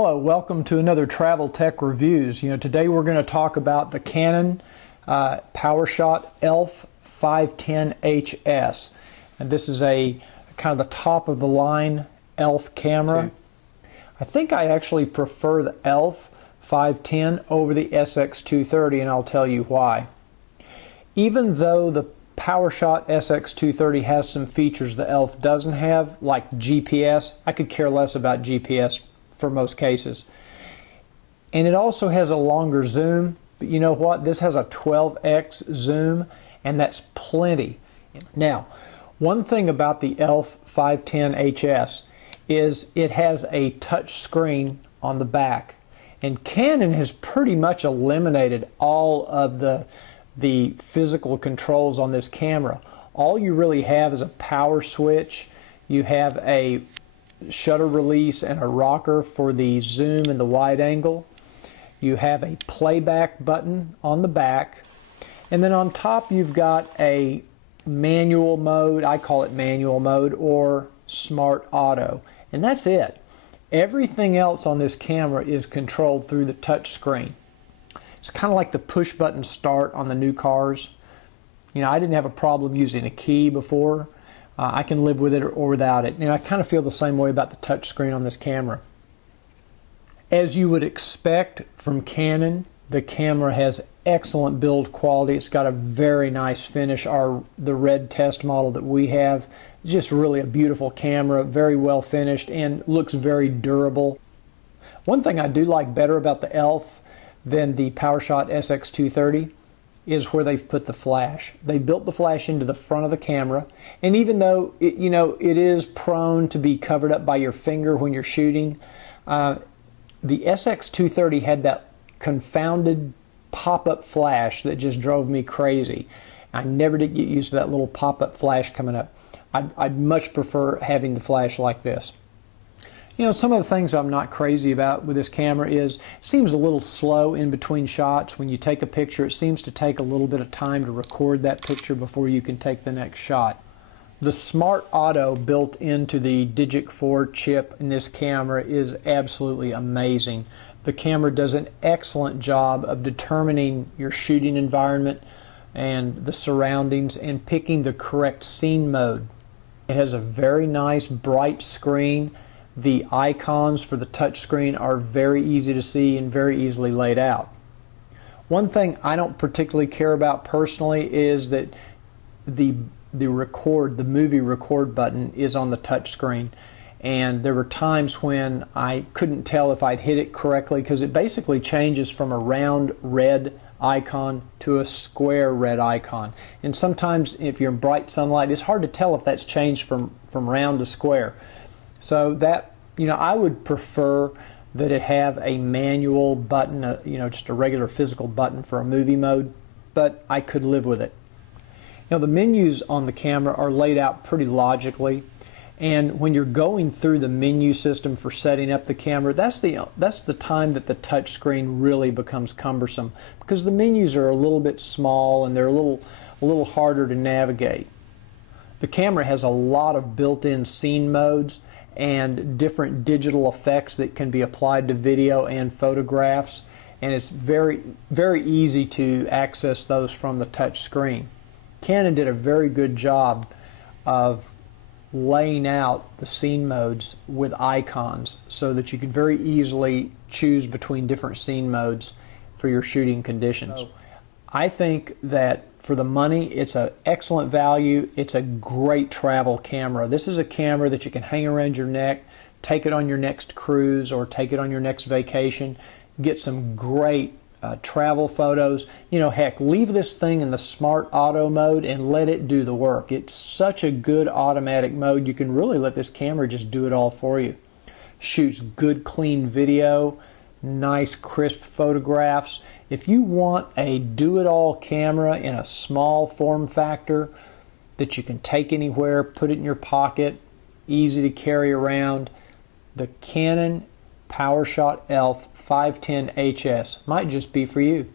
Hello, welcome to another Travel Tech Reviews. Today we're going to talk about the Canon PowerShot ELPH 510HS. And this is a kind of the top of the line ELPH camera. I think I actually prefer the ELPH 510 over the SX230, and I'll tell you why. Even though the PowerShot SX230 has some features the ELPH doesn't have, like GPS, I could care less about GPS for most cases. And it also has a longer zoom, but you know what? This has a 12x zoom, and that's plenty. Now, one thing about the ELPH 510HS is it has a touch screen on the back. And Canon has pretty much eliminated all of the physical controls on this camera. All you really have is a power switch. You have a shutter release and a rocker for the zoom and the wide angle. You have a playback button on the back. And then on top you've got a manual mode, I call it manual mode, or smart auto. And that's it. Everything else on this camera is controlled through the touch screen. It's kind of like the push button start on the new cars. I didn't have a problem using a key before. I can live with it or without it. And I kind of feel the same way about the touch screen on this camera. As you would expect from Canon, the camera has excellent build quality. It's got a very nice finish. The red test model that we have is just really a beautiful camera, very well finished, and looks very durable. One thing I do like better about the ELPH than the PowerShot SX230 is where they've put the flash. They built the flash into the front of the camera, and even though it is prone to be covered up by your finger when you're shooting, the SX230 had that confounded pop-up flash that just drove me crazy. I never did get used to that little pop-up flash coming up. I'd much prefer having the flash like this. Some of the things I'm not crazy about with this camera is it seems a little slow in between shots. When you take a picture, it seems to take a little bit of time to record that picture before you can take the next shot. The Smart Auto built into the Digic 4 chip in this camera is absolutely amazing. The camera does an excellent job of determining your shooting environment and the surroundings and picking the correct scene mode. It has a very nice bright screen. The icons for the touch screen are very easy to see and very easily laid out. One thing I don't particularly care about personally is that the movie record button is on the touch screen. And there were times when I couldn't tell if I'd hit it correctly because it basically changes from a round red icon to a square red icon. And sometimes if you're in bright sunlight, it's hard to tell if that's changed from round to square. So that, I would prefer that it have a manual button, just a regular physical button for a movie mode, but I could live with it. The menus on the camera are laid out pretty logically, and when you're going through the menu system for setting up the camera, that's the time that the touch screen really becomes cumbersome, because the menus are a little bit small and they're a little harder to navigate. The camera has a lot of built-in scene modes and different digital effects that can be applied to video and photographs, and it's very, very easy to access those from the touch screen. Canon did a very good job of laying out the scene modes with icons so that you can very easily choose between different scene modes for your shooting conditions. I think that for the money, it's an excellent value. It's a great travel camera. This is a camera that you can hang around your neck, take it on your next cruise or take it on your next vacation, get some great travel photos. Heck, leave this thing in the Smart Auto mode and let it do the work. It's such a good automatic mode. You can really let this camera just do it all for you. Shoots good, clean video, nice crisp photographs. If you want a do-it-all camera in a small form factor that you can take anywhere, put it in your pocket, easy to carry around, the Canon PowerShot ELPH 510HS might just be for you.